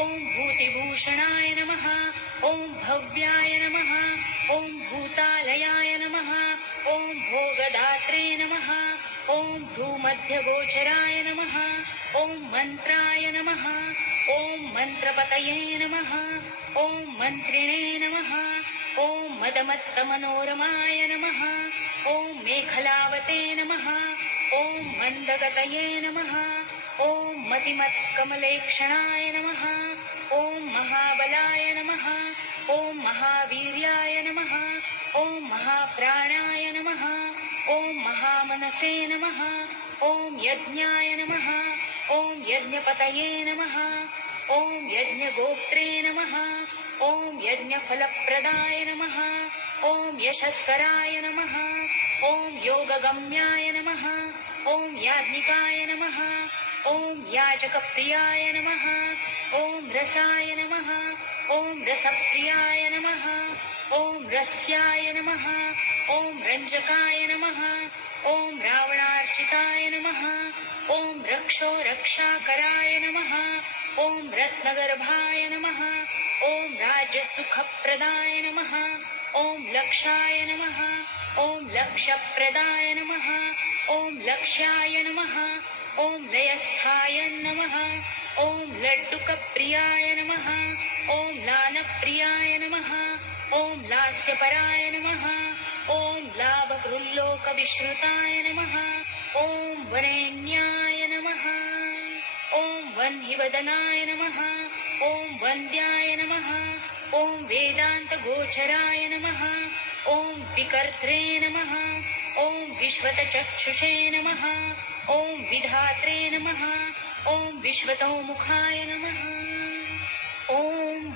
ॐ भूतिभूषणाय नमः। ॐ भव्याय नमः। ॐ भूतालयाय नमः। ॐ भोगदात्रे नमः। ॐ भ्रूमध्यगोचराय नमः। ॐ मन्त्राय नमः। ॐ मन्त्रपतये नमः। ॐ मन्त्रिणे नमः। ॐ मदमत्तमनोरमाय नमः। ॐ मेखलावते नमः। ॐ मन्दगतये नमः। ॐ मतिमत्कमलेक्षणाय नमः। ॐ महाबलाय नमः। ॐ महावीर्याय नमः। ॐ महाप्राणाय नमः। ॐ महामनसे नमः। ॐ यज्ञाय नमः। ॐ यज्ञपतये नमः। ॐ यज्ञगोप्त्रे नमः। ॐ यज्ञफलप्रदाय नमः। ॐ यशस्कराय नमः। ॐ योगगम्याय नमः। ॐ याज्ञिकाय नमः। ॐ याजकप्रियाय नमः। ॐ रसाय नमः। ॐ रसप्रियाय नमः। ॐ रस्याय नमः। ॐ रञ्जकाय नमः। ॐ रावणार्चिताय नमः। ॐ रक्षो रक्षाकराय नमः। ॐ रत्नगर्भाय नमः। ॐ राज्यसुखप्रदाय नमः। ॐ लक्षाय नमः। ॐ लक्षप्रदाय नमः। ॐ लक्ष्याय नमः। ॐ लयस्थाय नमः ॐ लड्डुकप्रियाय नमः ॐ लानप्रियाय नमः ॐ लास्यपराय नमः ॐ लाभकृल्लोकविश्रुताय नमः ॐ वरेण्याय नमः ॐ वह्निवदनाय नमः ॐ वन्द्याय नमः ॐ वेदान्तगोचराय नमः ॐ विकर्त्रे नमः ॐ विश्वतचक्षुषे नमः ॐ विधात्रे नमः ॐ विश्वतोमुखाय नमः ॐ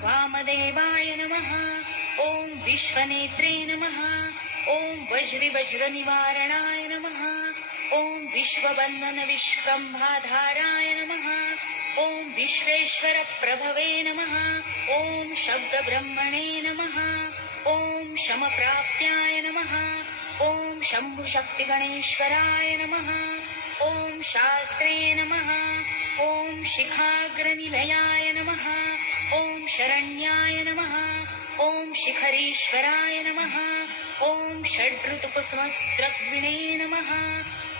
वामदेवाय नमः ॐ विश्वनेत्रे नमः ॐ वज्रिवज्रनिवारणाय नमः ॐ विश्वबन्धनविष्कम्भाधाराय नमः ॐ विश्वेश्वरप्रभवे नमः ॐ शब्दब्रह्मणे नमः ॐ शमप्राप्याय नमः ॐ शम्भुशक्तिगणेश्वराय नमः ॐ शास्त्रे नमः ॐ शिखाग्रनिलयाय नमः ॐ शरण्याय नमः ॐ शिखरीश्वराय नमः ॐ षड्ऋतुकुसुमस्त्रग्विणे नमः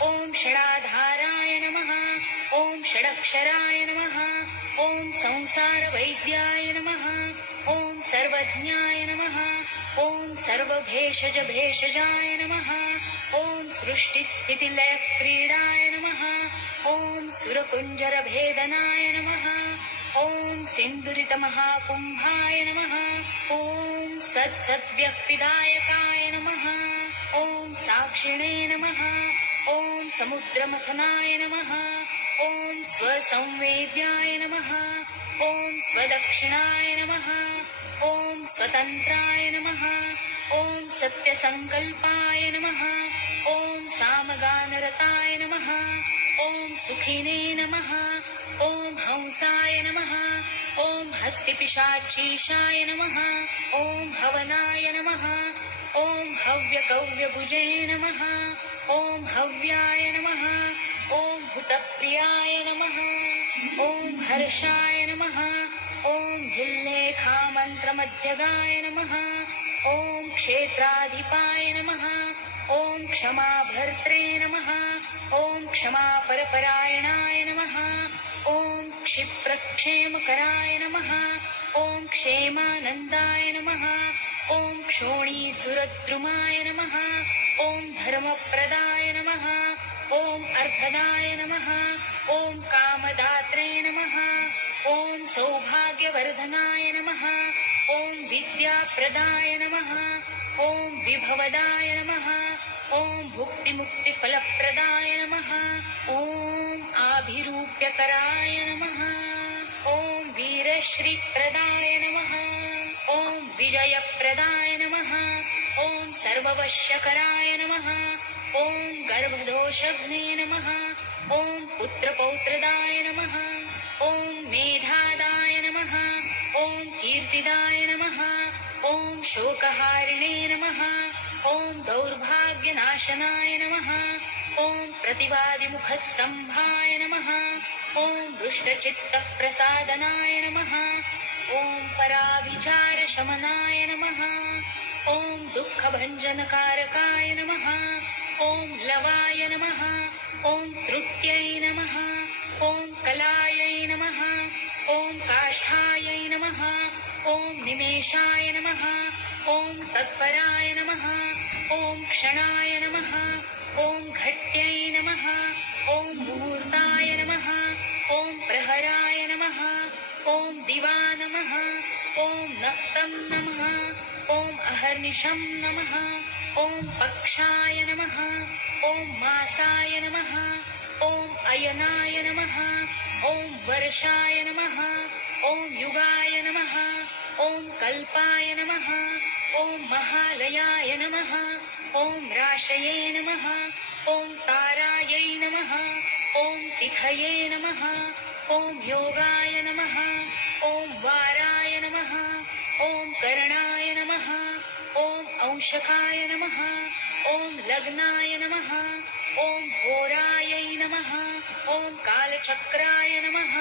ॐ षडाधाराय नमः ॐ षडक्षराय नमः ॐ संसारवैद्याय नमः ॐ सर्वज्ञाय नमः ॐ सर्वभेषजभेषजाय नमः ॐ सृष्टिस्थितिलयक्रीडाय नमः ॐ सुरकुञ्जरभेदनाय नमः ॐ सिन्दुरितमहाकुम्भाय नमः ॐ सत्सद्व्यक्तिदायकाय नमः ॐ साक्षिणे नमः ॐ समुद्रमथनाय नमः ॐ स्वसंवेद्याय नमः ॐ स्वदक्षिणाय नमः ॐ स्वतन्त्राय नमः ॐ सत्यसङ्कल्पाय नमः ॐ सामगानरताय नमः ॐ सुखिने नमः ॐ हंसाय नमः ॐ हस्तिपिशाचीशाय नमः ॐ हवनाय नमः ॐ हव्यकव्यभुजे नमः ॐ हव्याय नमः ॐ भूतप्रियाय नमः ॐ हर्षाय नमः ॐ हिल्लेखामन्त्रमध्यगाय नमः ॐ क्षेत्राधिपाय नमः ॐ क्षमाभर्त्रे नमः ॐ क्षमापरपरायणाय नमः ॐ क्षिप्रक्षेमकराय नमः ॐ क्षेमानन्दाय नमः ॐ क्षोणीसुरद्रुमाय नमः ॐ धर्मप्रदाय नमः ॐ अर्धनाय नमः ॐ कामदात्रे नमः ॐ सौभाग्यवर्धनाय नमः ॐ विद्याप्रदाय नमः ॐ विभवदाय नमः ॐ भुक्तिमुक्तिफलप्रदाय नमः ॐ आभिरूप्यकराय नमः ॐ वीरश्रीप्रदाय नमः ॐ विजयप्रदाय नमः ॐ सर्ववश्यकराय नमः ॐ गर्भदोषघ्ने नमः ॐ पुत्रपौत्रदाय नमः ॐ मेधादाय नमः ॐ कीर्तिदाय नमः ॐ शोकहारिणे नमः ॐ दौर्भाग्यनाशनाय नमः ॐ प्रतिवादिमुखस्तम्भाय नमः ॐ दुष्टचित्तप्रसादनाय नमः ॐ पराविचारशमनाय नमः ॐ दुःखभञ्जनकारकाय नमः ॐ लवाय नमः ॐ त्रुट्यै नमः ॐ कलायै नमः ॐ काष्ठायै नमः ॐ निमेषाय नमः ॐ तत्पराय नमः ॐ क्षणाय नमः ॐ घट्यै नमः ॐ मुहूर्ताय नमः ॐ प्रहराय नमः ॐ दिवा नमः ॐ नक्तं नमः ॐ अहर्निशं नमः ॐ पक्षाय नमः ॐ मासाय नमः ॐ अयनाय नमः ॐ वर्षाय नमः ॐ युगाय नमः ॐ कल्पाय नमः ॐ महालयाय नमः ॐ राशये नमः ॐ तारायै नमः ॐ तिथये नमः ॐ योगाय नमः ॐ वाराय नमः ॐ कर्णाय नमः ॐ अंशकाय नमः ॐ लग्नाय नमः ॐ होरायै नमः ॐ कालचक्राय नमः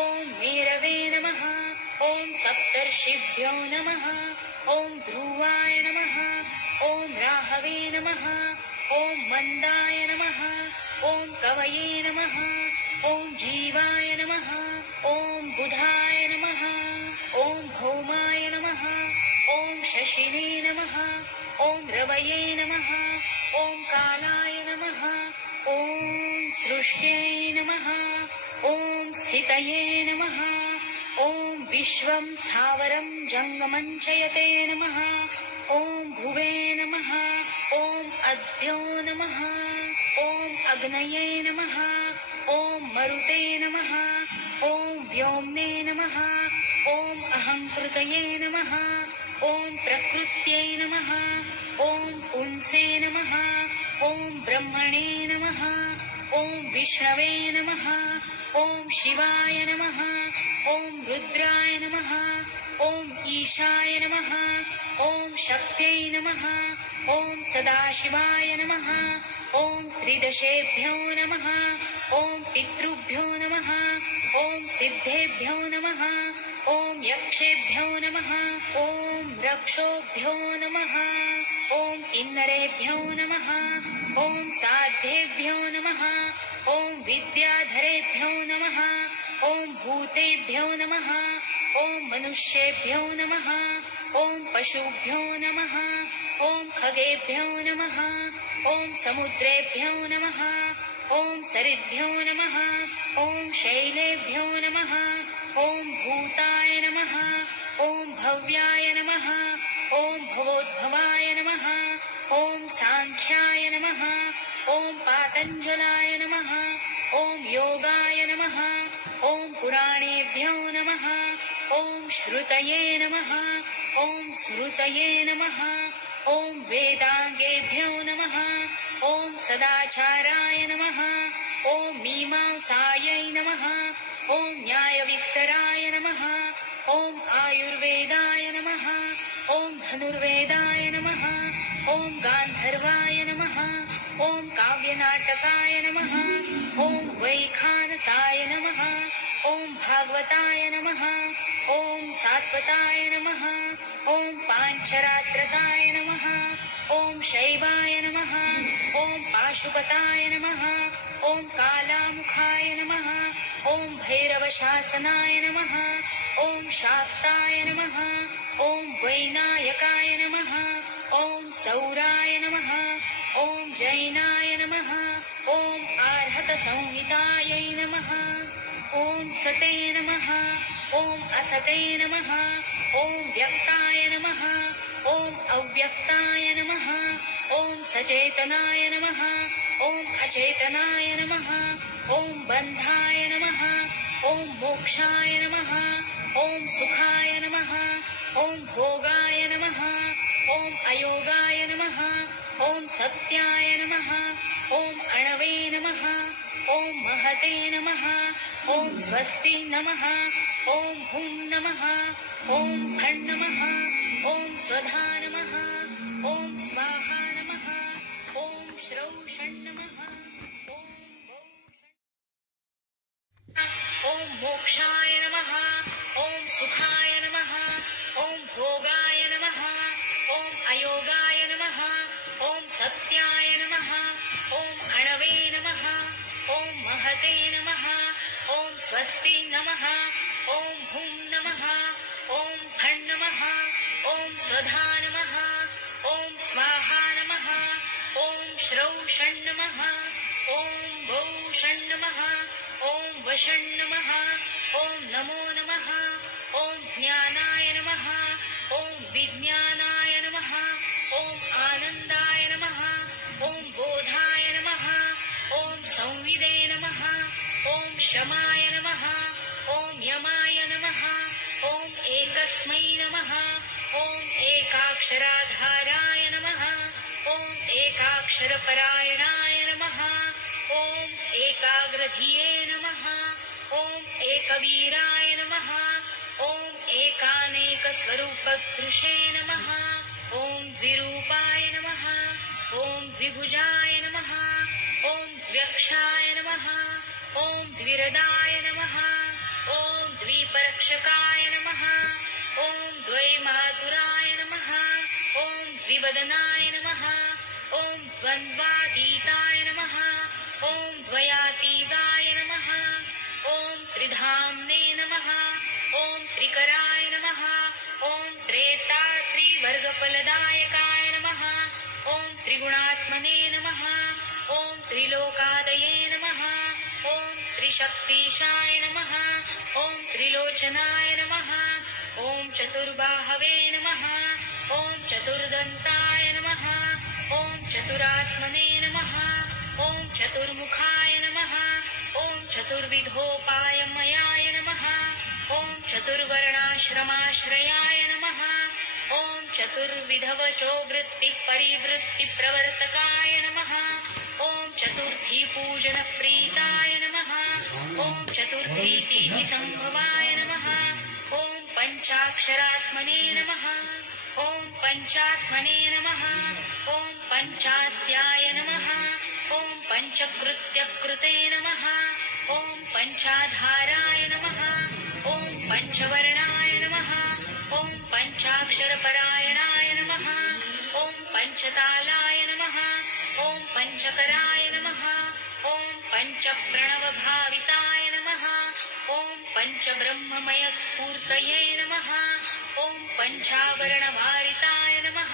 ॐ मेरवे नमः ॐ सप्तर्षिभ्यो नमः ॐ ध्रुवाय नमः ॐ राहवे नमः ॐ मन्दाय नमः ॐ कवये नमः ॐ जीवाय नमः ॐ बुधाय नमः ॐ भौमाय नमः ॐ शशिने नमः ॐ रवये नमः ॐ कालाय नमः ॐ सृष्ट्यै नमः ॐ स्थितये नमः ॐ विश्वं स्थावरं जङ्गमं च यते नमः ॐ भुवे नमः ॐ अद्भ्यो नमः ॐ अग्नये नमः ॐ मरुते नमः ॐ व्योम्ने नमः ॐ अहङ्कृतये नमः ॐ प्रकृत्यै नमः ॐ पुंसे नमः ॐ ब्रह्मणे नमः ॐ विष्णवे नमः ॐ शिवाय नमः ॐ रुद्राय नमः ॐ ईशाय नमः ॐ शक्त्यै नमः ॐ सदाशिवाय नमः ॐ त्रिदशेभ्यो नमः ॐ पितृभ्यो नमः ॐ सिद्धेभ्यो नमः ॐ यक्षेभ्यो नमः ॐ रक्षोभ्यो नमः ॐ किन्नरेभ्यो नमः ॐ साध्येभ्यो नमः ॐ विद्याधरेभ्यो नमः ॐ भूतेभ्यो नमः ॐ मनुष्येभ्यो नमः ॐ पशुभ्यो नमः ॐ खगेभ्यो नमः ॐ समुद्रेभ्यो नमः ॐ सरिद्भ्यो नमः ॐ शैलेभ्यो नमः ॐ भूताय नमः ॐ भव्याय नमः ॐ भवोद्भवाय नमः ॐ साङ्ख्याय नमः ॐ पातञ्जलाय नमः ॐ योगाय नमः ॐ पुराणेभ्यो नमः ॐ श्रुतये नमः ॐ श्रुतये नमः ॐ वेदाङ्गेभ्यो नमः ॐ सदाचाराय नमः ॐ मीमांसायै नमः ॐ न्यायविस्तराय नमः ॐ आयुर्वेदाय नमः ॐ धनुर्वेदाय नमः ॐ गान्धर्वाय नमः ॐ काव्यनाटकाय नमः ॐ वैखानसाय नमः ॐ भागवताय नमः ॐ सात्वताय नमः ॐ पाञ्चरात्रकाय नमः ॐ शैवाय नमः ॐ पाशुपताय नमः ॐ कालामुखाय नमः ॐ भैरवशासनाय नमः ॐ शाक्ताय नमः ॐ वैनायकाय नमः ॐ सौराय नमः ॐ जैनाय नमः ॐ आर्हतसंहितायै नमः ॐ सते नमः ॐ असते नमः ॐ व्यक्ताय नमः ॐ अव्यक्ताय नमः ॐ सचेतनाय नमः ॐ अचेतनाय नमः ॐ बन्धाय नमः ॐ मोक्षाय नमः ॐ सुखाय नमः ॐ भोगाय नमः ॐ अयोगाय नमः ॐ सत्याय नमः ॐ अणवे नमः ॐ महते नमः ॐ स्वस्ति नमः ॐ हुं नमः ॐ फट् नमः ॐ स्वधा नमः ॐ स्वाहा नमः ॐ श्रौषण् नमः ॐ मोक्षाय नमः ॐ सुखाय नमः ॐ भोगाय नमः ॐ अयोगाय नमः ॐ सत्याय नमः ॐ अणवे नमः ॐ महते नमः ॐ स्वस्ति नमः ॐ हुं नमः ॐ फट् नमः ॐ स्वधा नमः ॐ स्वाहा नमः ॐ श्रौषण् नमः ॐ भौषण् नमः ॐ वषण् नमः ॐ नमो नमः ॐ ज्ञानाय नमः ॐ विज्ञानाय नमः ॐ आनन्दाय नमः ॐ बोधाय नमः ॐ संविदे नमः ॐ शमाय नमः ॐ यमाय नमः ॐ एकस्मै नमः ॐ एकाक्षराधाराय नमः ॐ एकाक्षरपरायणाय नमः ॐ एकाग्रधिये नमः ॐ एकवीराय नमः ॐ एकानेकस्वरूपदृशे नमः ॐ द्विरूपाय नमः ॐ द्विभुजाय नमः ॐ द्व्यक्षाय नमः ॐ द्विरदाय नमः ॐ द्विपरक्षकाय नमः ॐ द्वैमातुराय नमः ॐ द्विवदनाय नमः ॐ द्वन्द्वातीताय नमः ॐ द्वयातीताय नमः ॐ त्रिधाम्ने नमः ॐ त्रिकराय नमः ॐ त्रिवर्गफलदायकाय नमः ॐ त्रिगुणात्मने नमः ॐ त्रिलोकादये नमः ॐ त्रिशक्तिशाय नमः ॐ त्रिलोचनाय नमः ॐ चतुर्बाहवे नमः ॐ चतुर्दन्ताय नमः ॐ चतुरात्मने नमः ॐ चतुर्मुखाय नमः ॐ चतुर्विधोपायमयाय नमः ॐ चतुर्वर्णाश्रमाश्रयाय नमः ॐ चतुर्विधवचो वृत्तिपरिवृत्तिप्रवर्तकाय नमः ॐ चतुर्थीपूजनप्रीताय नमः ॐ चतुर्थीतिथिसम्भवाय नमः ॐ पञ्चाक्षरात्मने नमः ॐ पञ्चात्मने नमः ॐ पञ्चास्याय नमः ॐ पञ्चकृत्यकृते नमः ॐ पञ्चाधाराय नमः ॐ पञ्चवर्णाय नमः ॐ पञ्चाक्षरपरायणाय नमः ॐ पञ्चतालाय नमः ॐ पञ्चकराय नमः ॐ पञ्चप्रणवभाविताय नमः ॐ पञ्चब्रह्ममयस्फूर्तये नमः ॐ पञ्चावरणवारिताय नमः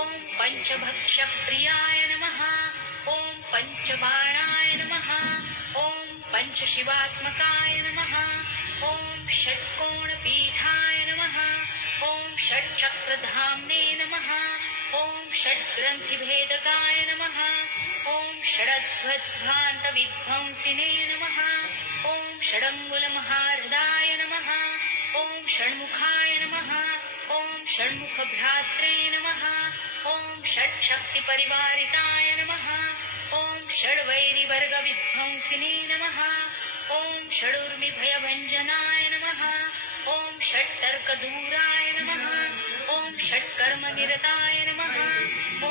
ॐ पञ्चभक्षप्रियाय नमः ॐ पञ्चबाणाय नमः ॐ पञ्चशिवात्मकाय नमः ॐ षट्कोणपीठाय नमः ॐ षट्चक्रधाम्ने नमः ॐ षट्ग्रन्थिभेदकाय नमः ॐ षडद्भुतान्तविध्वंसिने नमः ॐ षडङ्गुलमहारदाय नमः ॐ षण्मुखाय नमः ॐ षण्मुखभ्रात्रे नमः ॐ षट्शक्तिपरिवारिताय नमः ॐ षड्वैरिवर्गविध्वंसिने नमः ॐ षडूर्मिभयभञ्जनाय नमः ॐ षट्तर्कदूराय नमः ॐ षट्कर्मनिरताय नमः ॐ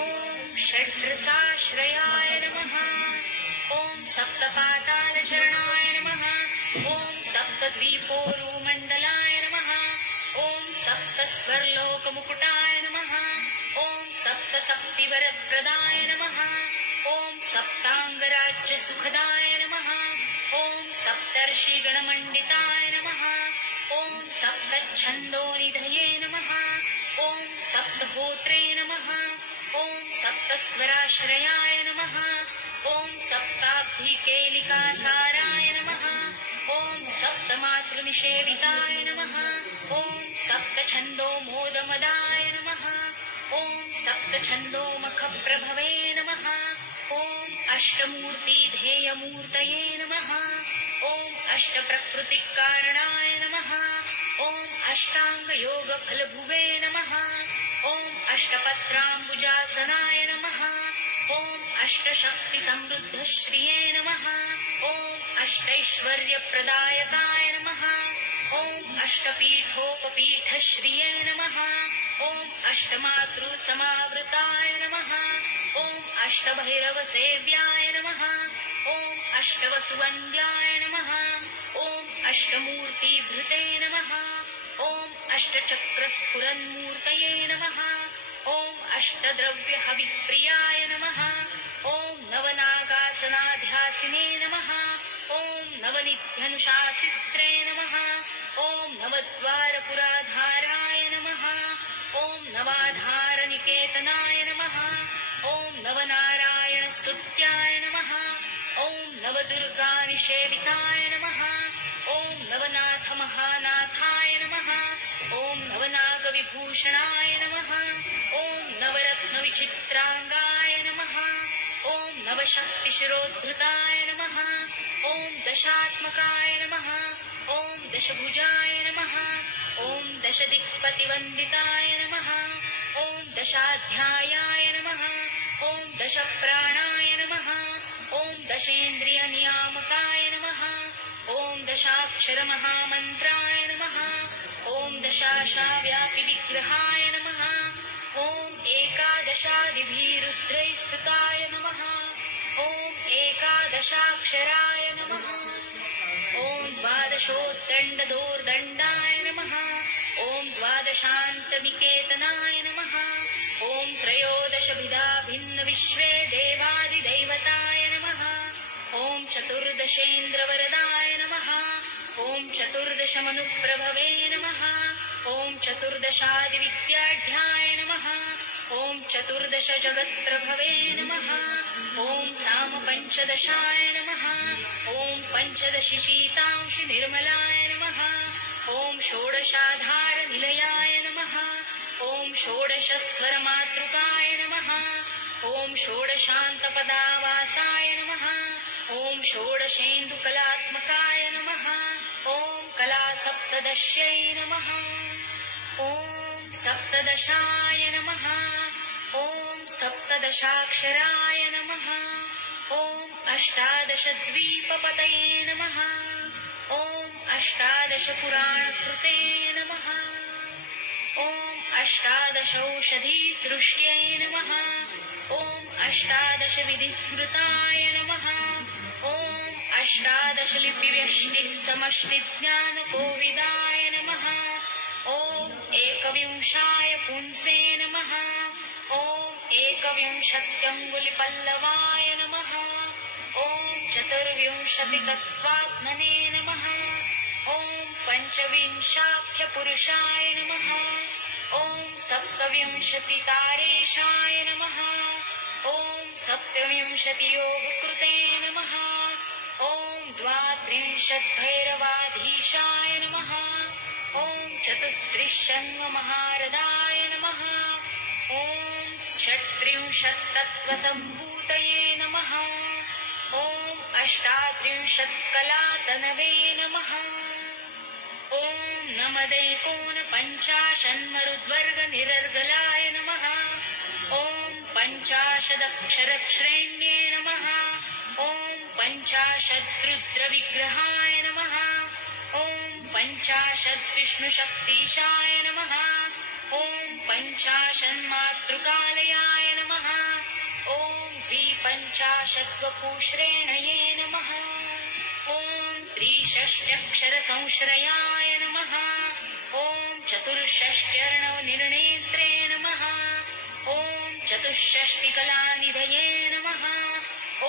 षड्रसाश्रयाय नमः ॐ सप्तपातालचरणाय नमः ॐ सप्तद्वीपोरुमण्डलाय नमः ॐ सप्तस्वर्लोकमुकुटाय नमः ॐ सप्तसप्तिवरप्रदाय नमः ॐ सप्ताङ्गराज्यसुखदाय नमः ॐ सप्तर्षिगणमण्डिताय नमः ॐ सप्तच्छन्दोनिधये नमः ॐ सप्तहोत्रे नमः ॐ सप्तस्वराश्रयाय नमः ॐ सप्ताब्धिकेलिकासाराय नमः ॐ सप्तमातृनिषेविताय नमः ॐ सप्तछन्दोमोदमदाय नमः ॐ सप्तछन्दोमखप्रभवे नमः ॐ अष्टमूर्तिधेयमूर्तये नमः ॐ अष्टप्रकृतिकारणाय नमः ॐ अष्टाङ्गयोगफलभुवे नमः ॐ अष्टपत्राम्बुजासनाय नमः ॐ अष्टशक्तिसमृद्धश्रिये नमः ॐ अष्टैश्वर्यप्रदायकाय नमः ॐ अष्टपीठोपपीठश्रिये नमः ॐ अष्टमातृसमावृताय नमः ॐ अष्टभैरवसेव्याय नमः ॐ अष्टवसुवन्द्याय नमः ॐ अष्टमूर्तिभृते नमः ॐ अष्टचक्रस्फुरन्मूर्तये नमः ॐ अष्टद्रव्यहविप्रियाय नमः ॐ नवनागासनाध्यासिने नमः ॐ नवनिध्यनुशासित्रे नमः ॐ नवद्वारपुराधाराय नमः ॐ नवाधारनिकेतनाय नमः ॐ नवनारायणस्तुत्याय नमः ॐ नवदुर्गानिषेविताय नमः ॐ नवनाथमहानाथाय नमः ॐ नवनागविभूषणाय नमः ॐ नवरत्नविचित्राङ्गाय नमः ॐ नवशक्तिशिरोद्धृताय नमः ॐ दशात्मकाय नमः ॐ दशभुजाय नमः ॐ दशदिक्पतिवन्दिताय नमः ॐ दशाध्यायाय नमः ॐ दशप्राणाय नमः ॐ दशेन्द्रियनियामकाय नमः ॐ दशाक्षरमहामन्त्राय नमः ॐ दशाशाव्यापिविग्रहाय नमः ॐ एकादशादिभिरुद्रैः स्तुताय नमः ॐ एकादशाक्षराय नमः ॐ द्वादशोत्तण्डदोर्दण्डाय नमः ॐ द्वादशान्तनिकेतनाय नमः ॐ त्रयोदशभिधा भिन्नविश्वे देवादिदैवताय नमः ॐ चतुर्दशेन्द्रवरदाय नमः। ॐ चतुर्दशमनुप्रभवे नमः। ॐ चतुर्दशादिविद्याढ्याय नमः। ॐ चतुर्दशजगत्प्रभवे नमः। ॐ सामपञ्चदशाय नमः। ॐ पञ्चदशिशीतांशुनिर्मलाय नमः। ॐ षोडशाधारनिलयाय नमः। ॐ षोडशस्वरमातृकाय नमः। ॐ षोडशान्तपदावासाय नमः। ॐ षोडशेन्दुकलात्मकाय नमः। ॐ कलासप्तदश्यै नमः। ॐ सप्तदशाय नमः। ॐ सप्तदशाक्षराय नमः। ॐ अष्टादशद्वीपपतये नमः। ॐ अष्टादशपुराणकृते नमः। ॐ अष्टादशौषधीसृष्ट्यै नमः। ॐ अष्टादशविधिस्मृताय नमः। ॐ अष्टादशलिपिव्यष्टिस्समष्टिज्ञानकोविदाय नमः। ॐ एकविंशाय पुंसे नमः। ॐ एकविंशत्यङ्गुलिपल्लवाय नमः। ॐ चतुर्विंशतितत्त्वात्मने नमः। ॐ पञ्चविंशाख्यपुरुषाय नमः। ॐ सप्तविंशतितारेशाय नमः। ॐ सप्तविंशतियोगकृते नमः। ॐ द्वात्रिंशद्भैरवाधीशाय नमः। ॐ चतुस्त्रिशन्महारदाय नमः। ॐ षट्त्रिंशत्तत्त्वसम्भूतये नमः। ॐ अष्टात्रिंशत्कलातनवे नमः। ॐ नमदैकोनपञ्चाशन्मरुद्वर्गनिरर्गलाय नमः। ॐ पञ्चाशदक्षरश्रेण्ये नमः। ॐ पञ्चाशद्रुद्रविग्रहाय नमः। ॐ पञ्चाशद्विष्णुशक्तीशाय नमः। ॐ पञ्चाशन्मातृकालयाय नमः। ॐ द्विपञ्चाशद्वपुश्रेणये नमः। ॐ त्रिषष्ट्यक्षरसंश्रयाय नमः। ॐ चतुष्षष्ट्यर्णवनिर्णेत्रे नमः। ॐ चतुष्षष्टिकलानिधये नमः। ॐ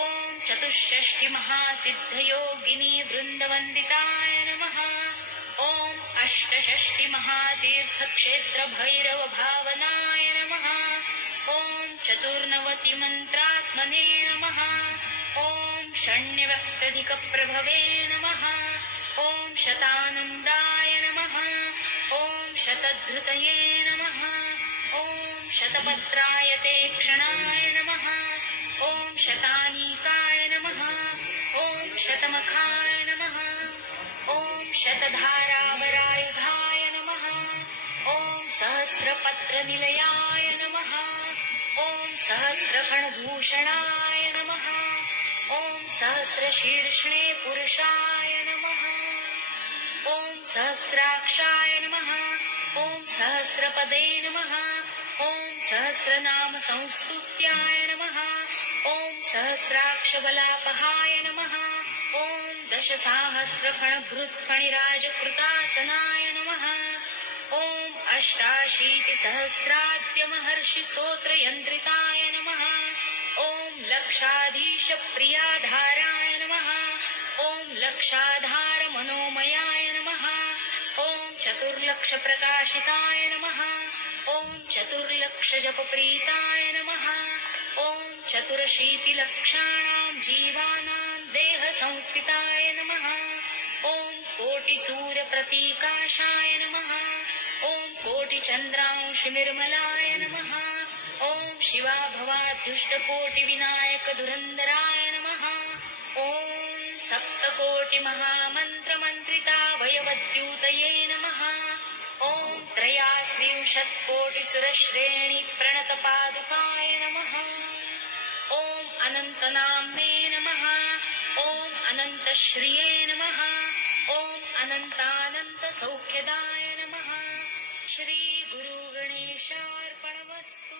चतुष्षष्टिमहासिद्धयोगिनी वृन्दवन्दिताय नमः। ॐ अष्टषष्टिमहातीर्थक्षेत्रभैरवभावनाय नमः। ॐ चतुर्नवतिमन्त्रात्मने नमः। ॐ षण्यव्यक्तधिकप्रभवे नमः। ॐ शतानन्दाय नमः। ॐ शतधृतये नमः। ॐ शतपत्रायते क्षणाय नमः। ॐ शतानीकाय नमः। ॐ शतमखाय नमः। ॐ शतधारावरायुधाय नमः। ॐ सहस्रपत्रनिलयाय नमः। ॐ सहस्रफणभूषणाय नमः। ॐ सहस्रशीर्षणे पुरुषाय नमः। ॐ सहस्राक्षाय नमः। ॐ सहस्रपदे नमः। ॐ सहस्रनामसंस्तुत्याय नमः। ॐ सहस्राक्षबलापहाय नमः। ॐ दशसाहस्रफणभृत्फणिराजकृतासनाय नमः। ॐ अष्टाशीतिसहस्राद्यमहर्षिस्तोत्रयन्त्रिताय नमः। ॐ लक्षाधीशप्रियाधाराय नमः। ॐ लक्षाधारमनोमयाय नमः। ॐ चतुर्लक्षप्रकाशिताय नमः। ॐ चतुर्लक्षजपप्रीताय नमः। ॐ चतुरशीतिलक्षाणां जीवानां देहसंस्थिताय नमः। ॐ कोटिसूर्यप्रतीकाशाय नमः। ॐ कोटिचन्द्रांशुनिर्मलाय नमः। ॐ शिवाभवाद्युष्टकोटिविनायकधुरन्धराय नमः। ॐ सप्तकोटिमहामन्त्रमन्त्रितावयवद्यूतये नमः। ॐ त्रयास्त्रिंशत्कोटिसुरश्रेणीप्रणतपादुकाय नमः। ॐ अनन्तनाम्ने नमः। ॐ अनन्तश्रिये नमः। ॐ अनन्तानन्तसौख्यदाय नमः। श्रीगुरुगणेशार्पणमस्तु।